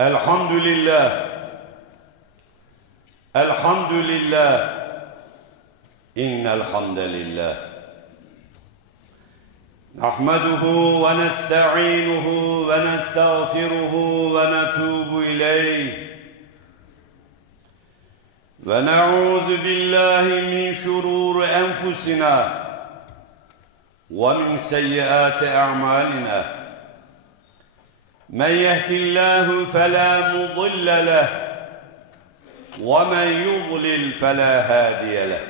الحمد لله الحمد لله إن الحمد لله نحمده ونستعينه ونستغفره ونتوب إليه ونعوذ بالله من شرور أنفسنا ومن سيئات أعمالنا من يهد الله فلا مضل له ومن يضلل فلا هادي له.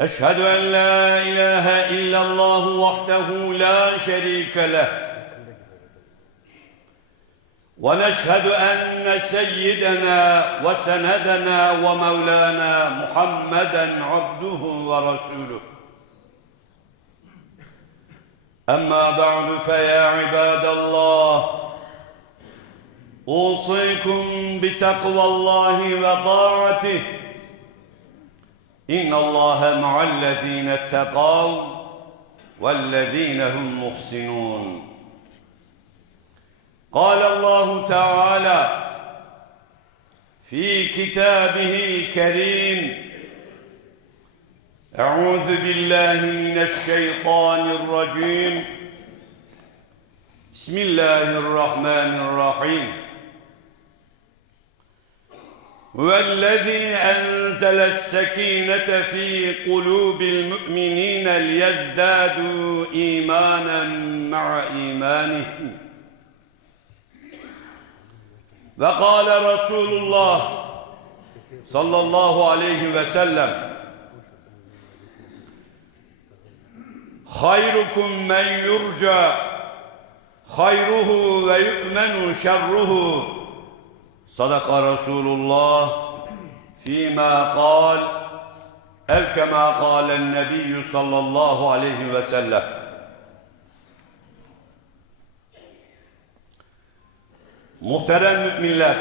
أشهد أن لا إله إلا الله وحده لا شريك له ونشهد أن سيدنا وسندنا ومولانا محمدا عبده ورسوله. أما بعد فيا عباد الله أوصيكم بتقوى الله وطاعته. إن الله مع الذين اتقوا والذين هم محسنون. قال الله تعالى في كتابه الكريم أعوذ بالله من الشيطان الرجيم. بسم الله الرحمن الرحيم. هو الذي أنزل السكينة في قلوب المؤمنين ليزدادوا إيمانا مع إيمانهم. وقال رسول الله صلى الله عليه وسلم Hayrukum men yurca hayruhu ve yu'menu şerruhu. Sadaka Resulullah fîmâ kal ev kemâ kâlen nebiyyü sallallahu aleyhi ve sellem. Muhterem müminler,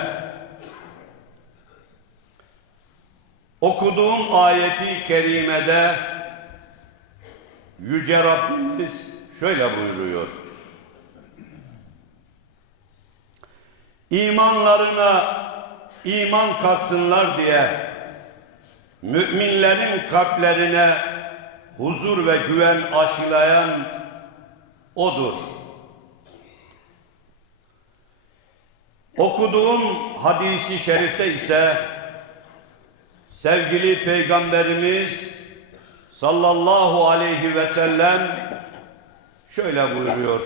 okuduğum ayeti kerimede Yüce Rabbimiz şöyle buyuruyor. İmanlarına iman katsınlar diye müminlerin kalplerine huzur ve güven aşılayan O'dur. Okuduğum hadisi şerifte ise sevgili Peygamberimiz sallallahu aleyhi ve sellem şöyle buyuruyor.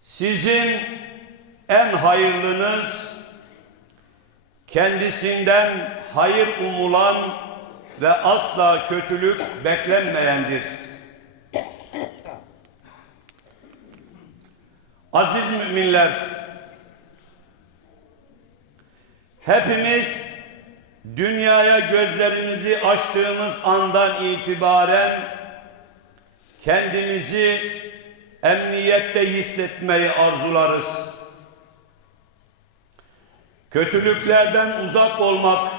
Sizin en hayırlınız kendisinden hayır umulan ve asla kötülük beklenmeyendir. Aziz müminler, hepimiz dünyaya gözlerimizi açtığımız andan itibaren kendimizi emniyette hissetmeyi arzularız. Kötülüklerden uzak olmak,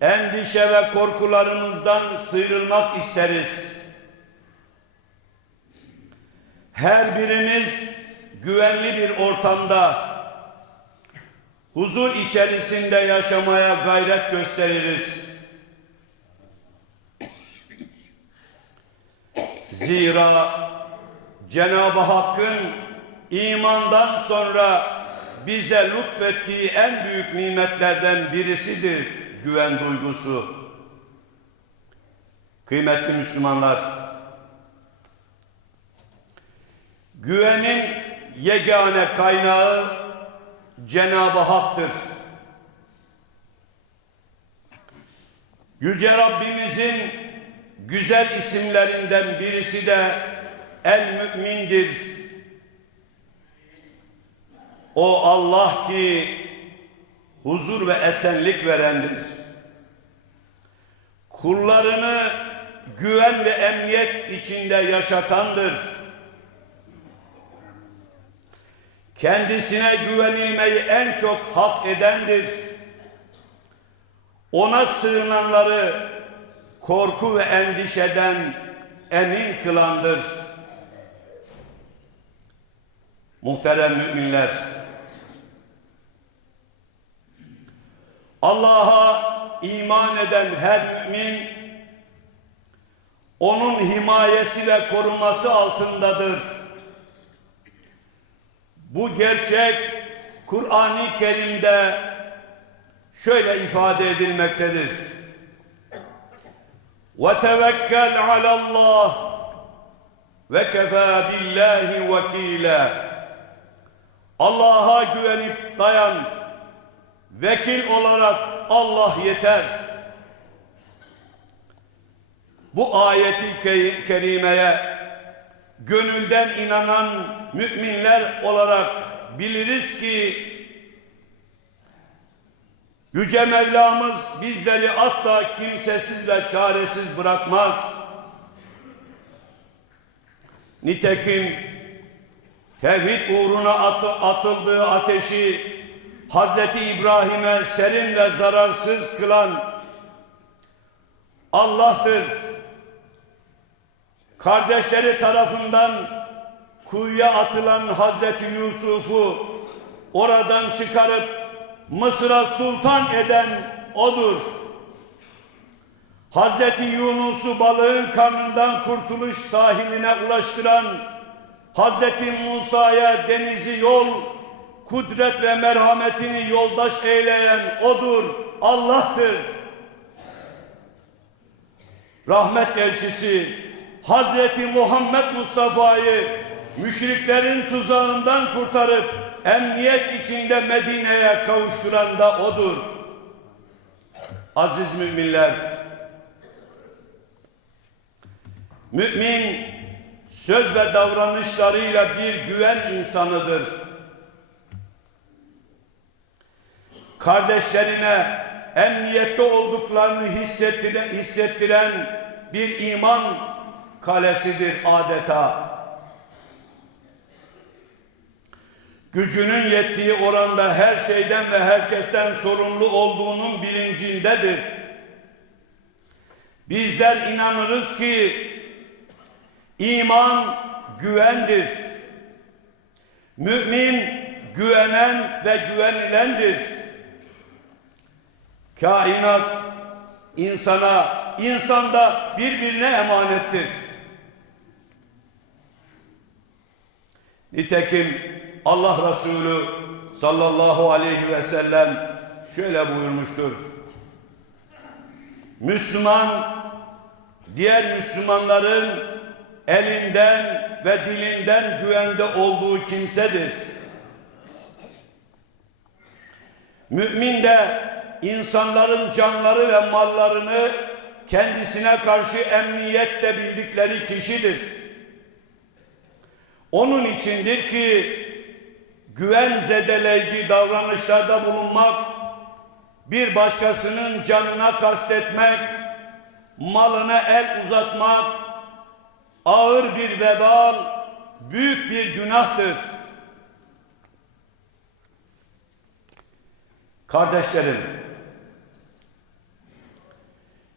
endişe ve korkularımızdan sıyrılmak isteriz. Her birimiz güvenli bir ortamda huzur içerisinde yaşamaya gayret gösteririz. Zira Cenab-ı Hakk'ın imandan sonra bize lütfettiği en büyük nimetlerden birisidir güven duygusu. Kıymetli Müslümanlar, güvenin yegane kaynağı Cenab-ı Hak'tır. Yüce Rabbimizin güzel isimlerinden birisi de El Mü'mindir. O Allah ki huzur ve esenlik verendir. Kullarını güven ve emniyet içinde yaşatandır. Kendisine güvenilmeyi en çok hak edendir. Ona sığınanları korku ve endişeden emin kılandır. Muhterem müminler, Allah'a iman eden her mümin, onun himayesi ve koruması altındadır. Bu gerçek Kur'an-ı Kerim'de şöyle ifade edilmektedir. وَتَوَكَّلْ عَلَى اللّٰهِ وَكَفَى بِاللّٰهِ وَكِيلًا Allah'a güvenip dayan. Vekil olarak Allah yeter. Bu ayeti kerimeye gönülden inanan müminler olarak biliriz ki Yüce Mevlamız bizleri asla kimsesiz ve çaresiz bırakmaz. Nitekim tevhid uğruna atı, atıldığı ateşi Hazreti İbrahim'e serin ve zararsız kılan Allah'tır. Kardeşleri tarafından kuyuya atılan Hazreti Yusuf'u oradan çıkarıp Mısır'a sultan eden odur. Hazreti Yunus'u balığın karnından kurtuluş sahiline ulaştıran Hazreti Musa'ya denizi yol, kudret ve merhametini yoldaş eyleyen odur, Allah'tır. Rahmet elçisi Hazreti Muhammed Mustafa'yı müşriklerin tuzağından kurtarıp emniyet içinde Medine'ye kavuşturan da odur. Aziz müminler, mümin söz ve davranışlarıyla bir güven insanıdır. Kardeşlerine emniyette olduklarını hissettiren, hissettiren bir iman kalesidir adeta. gücünün yettiği oranda her şeyden ve herkesten sorumlu olduğunun bilincindedir. Bizler inanırız ki iman güvendir. Mümin güvenen ve güvenilendir. Kainat insana, insanda birbirine emanettir. Nitekim Allah Resulü sallallahu aleyhi ve sellem şöyle buyurmuştur. Müslüman diğer Müslümanların elinden ve dilinden güvende olduğu kimsedir. Mümin de insanların canları ve mallarını kendisine karşı emniyette bildikleri kişidir. Onun içindir ki güven zedeleyici davranışlarda bulunmak, bir başkasının canına kastetmek, malına el uzatmak, ağır bir vebal, büyük bir günahtır. Kardeşlerim,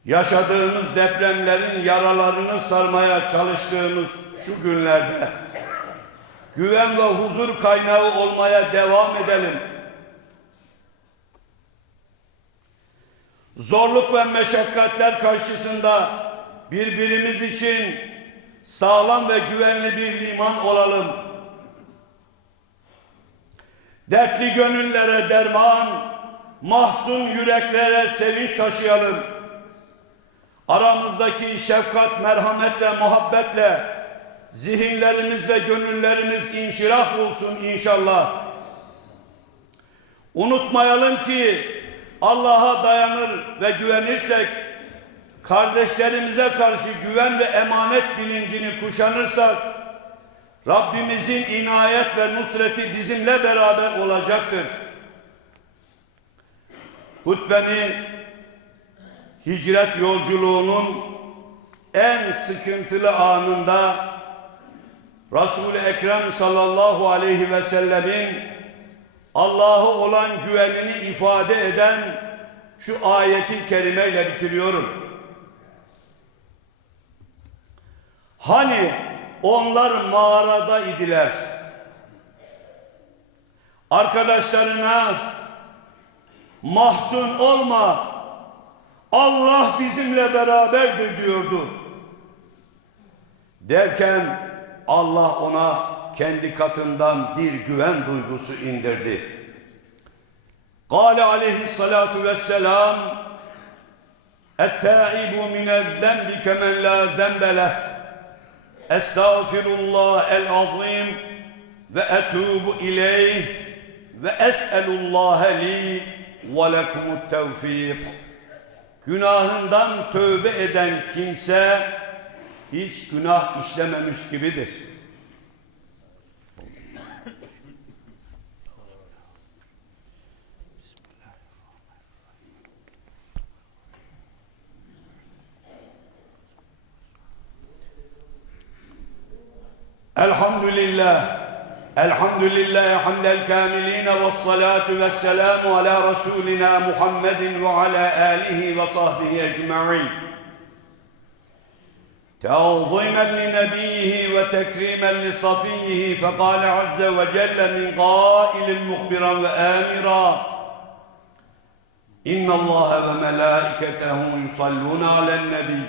yaşadığımız depremlerin yaralarını sarmaya çalıştığımız şu günlerde güven ve huzur kaynağı olmaya devam edelim. Zorluk ve meşakkatler karşısında birbirimiz için sağlam ve güvenli bir liman olalım. Dertli gönüllere derman, mahzun yüreklere sevinç taşıyalım. Aramızdaki şefkat, merhamet ve muhabbetle zihinlerimiz ve gönüllerimiz inşirah bulsun inşallah. Unutmayalım ki Allah'a dayanır ve güvenirsek, kardeşlerimize karşı güven ve emanet bilincini kuşanırsak, Rabbimizin inayet ve nusreti bizimle beraber olacaktır. Hutbemi hicret yolculuğunun en sıkıntılı anında Resul-i Ekrem sallallahu aleyhi ve sellemin Allah'a olan güvenini ifade eden şu ayeti kerimeyle bitiriyorum. Hani onlar mağarada idiler. Arkadaşlarına mahzun olma. Allah bizimle beraberdir diyordu. Derken Allah ona kendi katından bir güven duygusu indirdi. Kale aleyhissalatu vesselam Ettaibu minel zembi kemen la zembe leh Estağfirullah el azim ve etubu ileyh ve es'elullah li ve lekumut tevfik Günahından tövbe eden kimse hiç günah işlememiş gibidir. Elhamdülillah. Elhamdülillah hamdel kamilin ve salatu ve selamu ala Resulina Muhammedin ve ala alihi ve sahbihi ecma'in. تعظيما لنبيه وتكريما لصفيه فقال عز وجل من قائل مخبرا وآمرا إن الله وملائكته يصلون على النبي.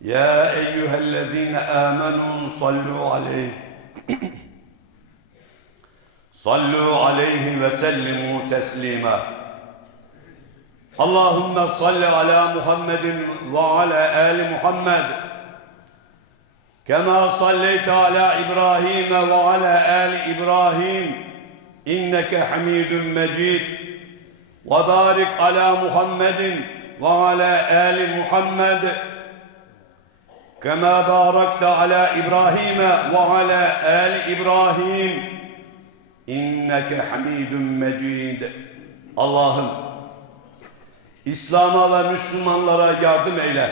يا أيها الذين آمنوا صلوا عليه. صلوا عليه وسلموا تسليما. اللهم صل على محمد وعلى آل محمد كما صليت على إبراهيم وعلى آل إبراهيم إنك حميد مجيد وبارك على محمد وعلى آل محمد كما باركت على إبراهيم وعلى آل إبراهيم إنك حميد مجيد اللهم İslam'a ve Müslümanlara yardım eyle.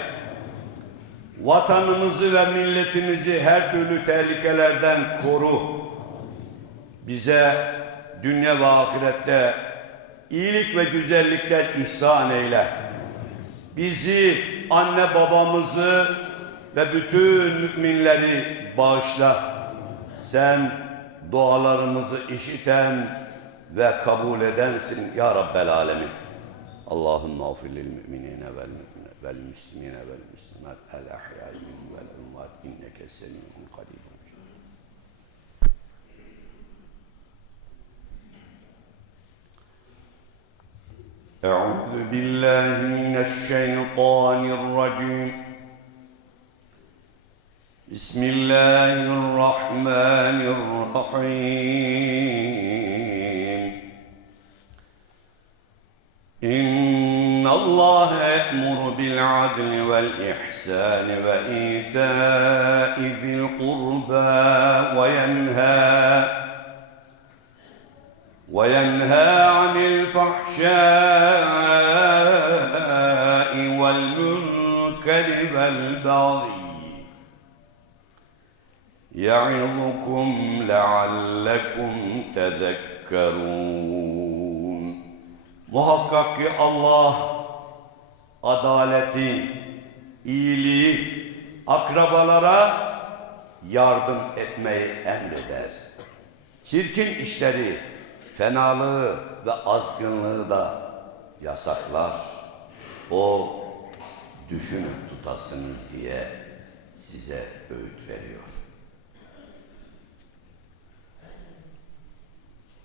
Vatanımızı ve milletimizi her türlü tehlikelerden koru. Bize dünya ve ahirette iyilik ve güzellikler ihsan eyle. Bizi, anne babamızı ve bütün müminleri bağışla. Sen dualarımızı işiten ve kabul edensin ya Rabbel Alemin. اللهم اغفر للمؤمنين والمسلمين والمسلمات الأحياء منهم والأموات إنك سميع قريب. أعوذ بالله من الشيطان الرجيم. بسم الله الرحمن الرحيم. الله يأمر بالعدل والإحسان وإيتاء ذي القربى وينهى وينهى عن الفحشاء والمنكر والبغي يعظكم لعلكم تذكرون. Muhakkak ki Allah. Adaleti, iyiliği, akrabalara yardım etmeyi emreder. Çirkin işleri, fenalığı ve azgınlığı da yasaklar. O düşünüp tutasınız diye size öğüt veriyor.